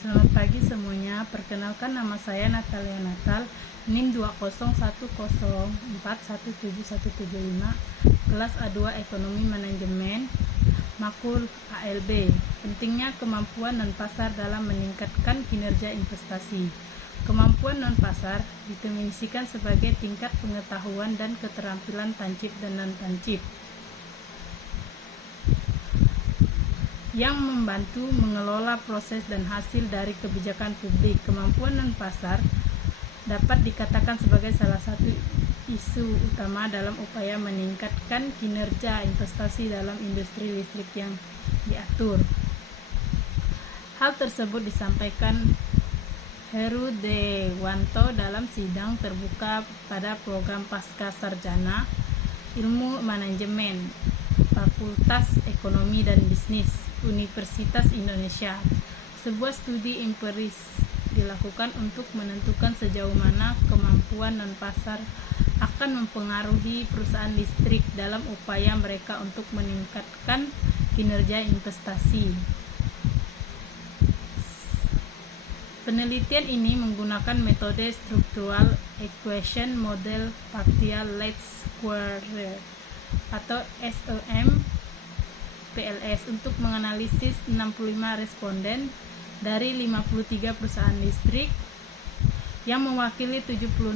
Selamat pagi semuanya, perkenalkan nama saya Natalia Natal, NIM 20104171775, kelas A2 Ekonomi Manajemen, Makul ALB. Pentingnya kemampuan non-pasar dalam meningkatkan kinerja investasi. Kemampuan non-pasar didefinisikan sebagai tingkat pengetahuan dan keterampilan tancip dan non-tancip yang membantu mengelola proses dan hasil dari kebijakan publik. Kemampuan non-pasar dapat dikatakan sebagai salah satu isu utama dalam upaya meningkatkan kinerja investasi dalam industri listrik yang diatur. Hal tersebut disampaikan Heru Dewanto dalam sidang terbuka pada program Pasca Sarjana Ilmu Manajemen Fakultas Ekonomi dan Bisnis Universitas Indonesia. Sebuah studi empiris dilakukan untuk menentukan sejauh mana kemampuan non-pasar akan mempengaruhi perusahaan listrik dalam upaya mereka untuk meningkatkan kinerja investasi. Penelitian ini menggunakan metode Structural Equation Model Partial Least Square atau SEM PLS untuk menganalisis 65 responden dari 53 perusahaan listrik yang mewakili 76%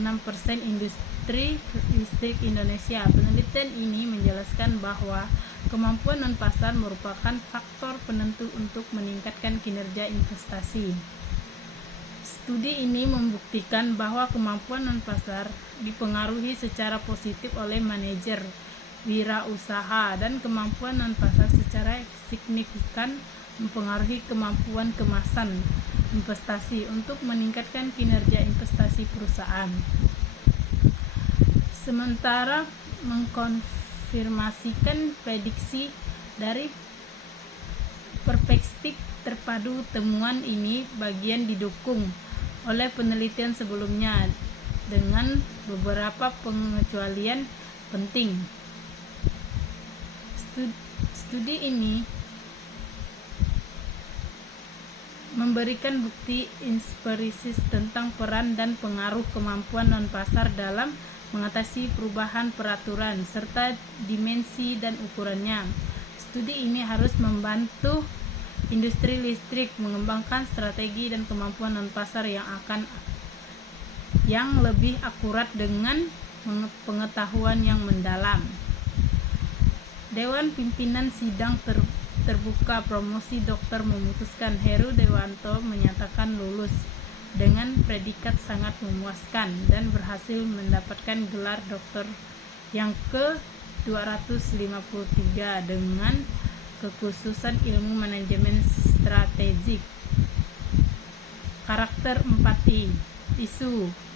industri listrik Indonesia. Penelitian ini menjelaskan bahwa kemampuan non-pasar merupakan faktor penentu untuk meningkatkan kinerja investasi. Studi ini membuktikan bahwa kemampuan non-pasar dipengaruhi secara positif oleh manajer wirausaha dan kemampuan non-pasar secara signifikan mempengaruhi kemampuan kemasan investasi untuk meningkatkan kinerja investasi perusahaan. Sementara mengkonfirmasikan prediksi dari perspektif terpadu, temuan ini bagian didukung oleh penelitian sebelumnya dengan beberapa pengecualian penting. Studi ini memberikan bukti empiris tentang peran dan pengaruh kemampuan non-pasar dalam mengatasi perubahan peraturan serta dimensi dan ukurannya. Studi ini harus membantu industri listrik mengembangkan strategi dan kemampuan non-pasar yang lebih akurat dengan pengetahuan yang mendalam. Dewan Pimpinan Sidang Terbuka Promosi Doktor memutuskan Heru Dewanto menyatakan lulus dengan predikat sangat memuaskan dan berhasil mendapatkan gelar doktor yang ke-253 dengan kekhususan ilmu manajemen strategik. Karakter 4I.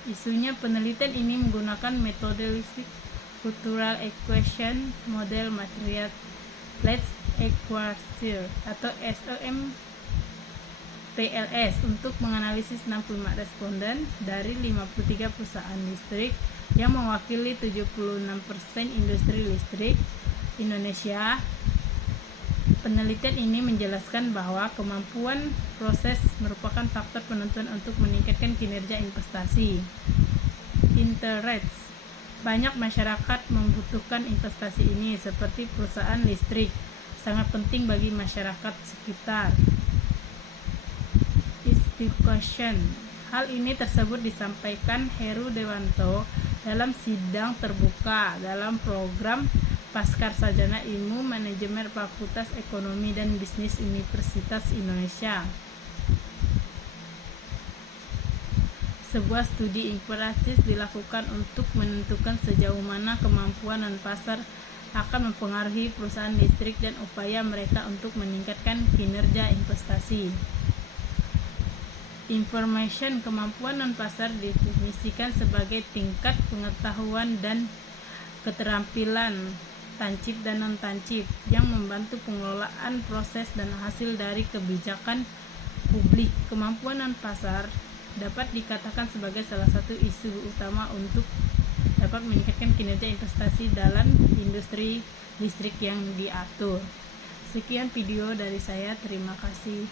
Isunya penelitian ini menggunakan metode Structural Equation Model Material Least Equation atau SEM PLS untuk menganalisis 65 responden dari 53 perusahaan listrik yang mewakili 76% industri listrik Indonesia. Penelitian ini menjelaskan bahwa kemampuan proses merupakan faktor penentuan untuk meningkatkan kinerja investasi. Interest. Banyak masyarakat membutuhkan investasi ini, seperti perusahaan listrik, sangat penting bagi masyarakat sekitar. Discussion. Hal ini tersebut disampaikan Heru Dewanto dalam sidang terbuka dalam program Pasca Sarjana Ilmu Manajemen Fakultas Ekonomi dan Bisnis Universitas Indonesia. Sebuah studi empiris dilakukan untuk menentukan sejauh mana kemampuan non-pasar akan mempengaruhi perusahaan listrik dan upaya mereka untuk meningkatkan kinerja investasi. Information. Kemampuan non-pasar didefinisikan sebagai tingkat pengetahuan dan keterampilan tancip dan non-tancip yang membantu pengelolaan proses dan hasil dari kebijakan publik. Kemampuan non-pasar dapat dikatakan sebagai salah satu isu utama untuk dapat meningkatkan kinerja investasi dalam industri listrik yang diatur. Sekian video dari saya, terima kasih.